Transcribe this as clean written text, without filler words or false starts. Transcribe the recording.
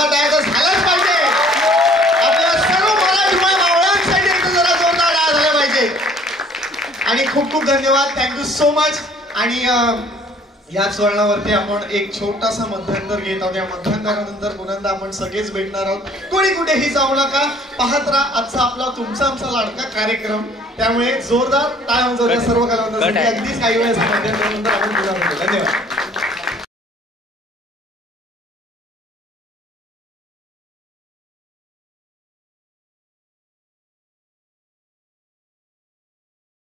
जोरदार टाळ्या झालाच पाहिजे. आपल्या सर्व मराठमोळ्या मावळ्यांसाठी एकदा जरा जोरदार टाळ्या झाल्या पाहिजे. आणि खूप खूप धन्यवाद. Thank you so much. आणि याच वळणावरती आपण एक छोटासा मध्यंतर घेत आहोत. या मध्यंतरानंतर पुन्हा आपण सगळेच भेटणार आहोत. कोणी कुठेही जाऊ नका, पाहत राहा आजचा आपला तुमचा आमचा लाडका कार्यक्रम. त्यामुळे जोरदार टाळ्या वाजवत्या सर्व कलावंतांसाठी. अगदीच काही वेळेस मध्यंतरानंतर आपण पुन्हा भेटू. धन्यवाद.